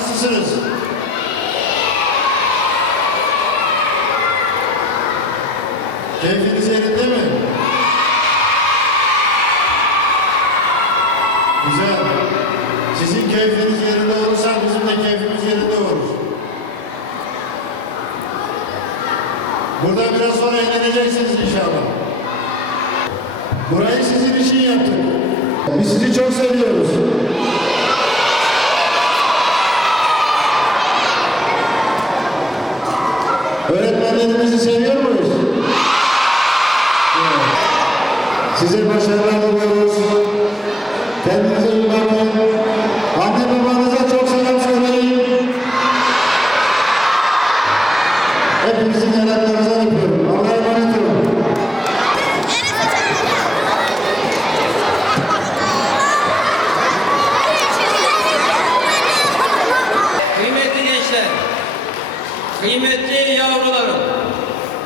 Nasılsınız? Keyfiniz yerinde mi? Güzel. Sizin keyfiniz yerinde olursa bizim de keyfimiz yerinde olur. Burada biraz sonra eğleneceksiniz inşallah. Burayı sizin için yaptık. Biz sizi çok seviyoruz. Öğretmenlerimizi seviyor muyuz? Evet. Size başarılar kıymetli yavrularım,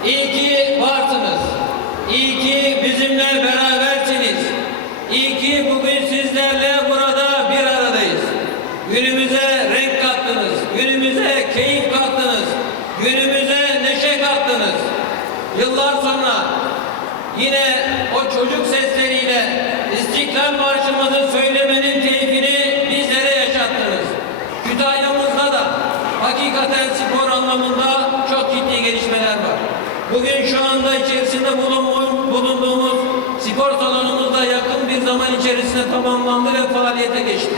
iyi ki varsınız. İyi ki bizimle berabersiniz. İyi ki bugün sizlerle burada bir aradayız. Günümüze renk kattınız, günümüze keyif kattınız, günümüze neşe kattınız. Yıllar sonra yine o çocuk hakikaten spor anlamında çok ciddi gelişmeler var. Bugün şu anda içerisinde bulunduğumuz spor salonumuzda yakın bir zaman içerisinde tamamlandı ve faaliyete geçti.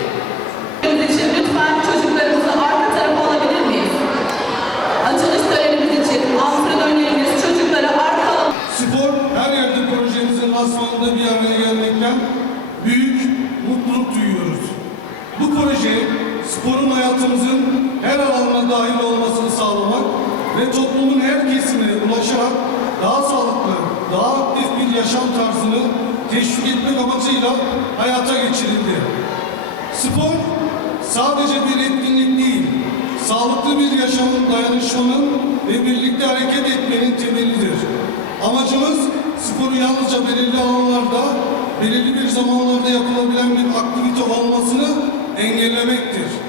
Sporun hayatımızın her alanına dahil olmasını sağlamak ve toplumun her kesimine ulaşarak daha sağlıklı, daha aktif bir yaşam tarzını teşvik etmek amacıyla hayata geçirildi. Spor sadece bir etkinlik değil, sağlıklı bir yaşamın, dayanışmanın ve birlikte hareket etmenin temelidir. Amacımız sporu yalnızca belirli alanlarda, belirli bir zamanlarda yapılabilen bir aktivite olmasını engellemektir.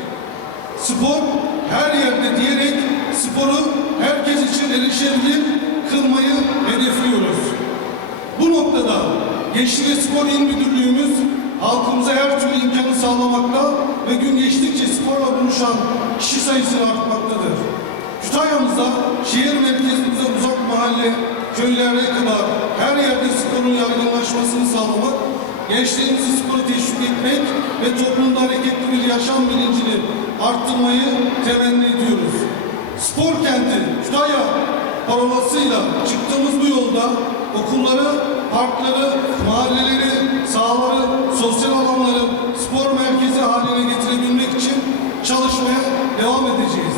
Spor her yerde diyerek sporu herkes için erişebilir kılmayı hedefliyoruz. Bu noktada Gençlik ve Spor İl Müdürlüğümüz halkımıza her türlü imkanı sağlamakta ve gün geçtikçe sporla buluşan kişi sayısı artmaktadır. Kütahya'mızda şehir merkezimize uzak mahalle, köylere kadar her yerde sporun yaygınlaşmasını sağlamak, gençlerimizi spora teşvik etmek ve toplumda hareketli bir yaşam bilincini arttırmayı temenni ediyoruz. Spor kenti Kütahya parolasıyla çıktığımız bu yolda okulları, parkları, mahalleleri, sahaları, sosyal alanları spor merkezi haline getirebilmek için çalışmaya devam edeceğiz.